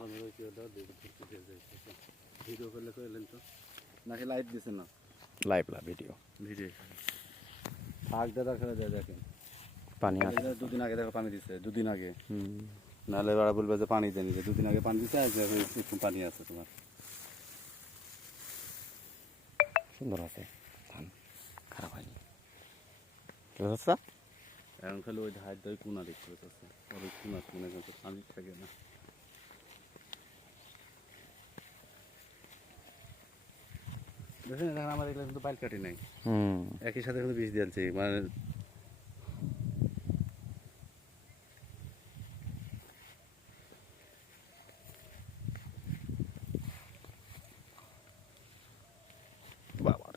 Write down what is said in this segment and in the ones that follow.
ভালোভাবে কি দাও দেখো ঠিক হয়ে যাচ্ছে ভিডিও করলে কইলেন তো নাকি লাইভ দিছেন না লাইভ ভিডিও ফাঁক দাদা করে দেয় দেখেন পানি আছে দুদিন আগে দেখো পানি দিছে দুদিন আগে নাহলে ওরা বলবে যে পানি দেয়নি যে দুদিন আগে পানি দিছে আজ একটু পানি আছে তোমার সুন্দর আছে ধান খারাপ হয়নি বুঝছো এখন খালি ওই ধার দই কুনা দেখতে পাচ্ছে আর ওই কুনা মনে করছে পানি থাকে না দেখেন এখন আমার এগুলো কিন্তু পাইল কাটি নাই একই সাথে কিন্তু বীজ দিয়েছি মানে বাবা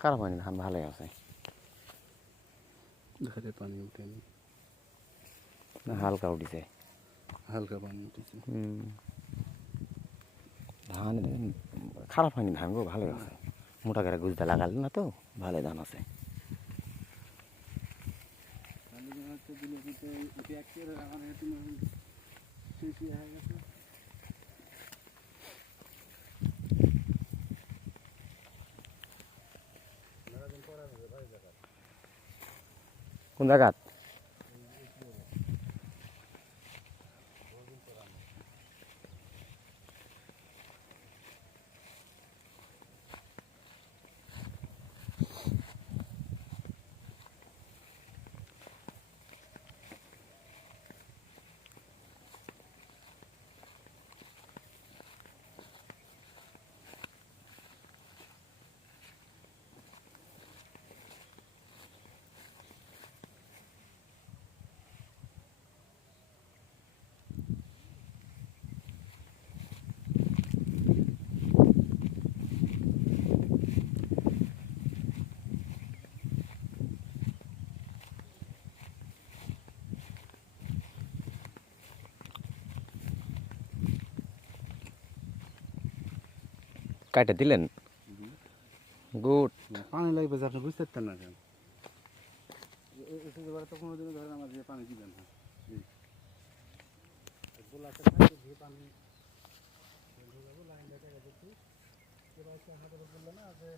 খারাপ হয়নি ধান ভালোই আছে দেখা যায় পানি উঠেনি হালকা উঠেছে হালকা পানি উঠেছে ধান খারাপ হয়নি ধানগুলো ভালোই আছে মোটা করে গুজতে লাগাল না তো ভালোই ধান আছে কোন জায়গা কাটা দিলেন গুড পানি লাগবে যে আপনি বুঝতে পারতেন না কেন এসে যাবার তো কোনোদিনও ধরেন আমার যে পানি দিবেন না গোলাতে যে পানি লাইন দেখা যাচ্ছে হাতে বললো না যে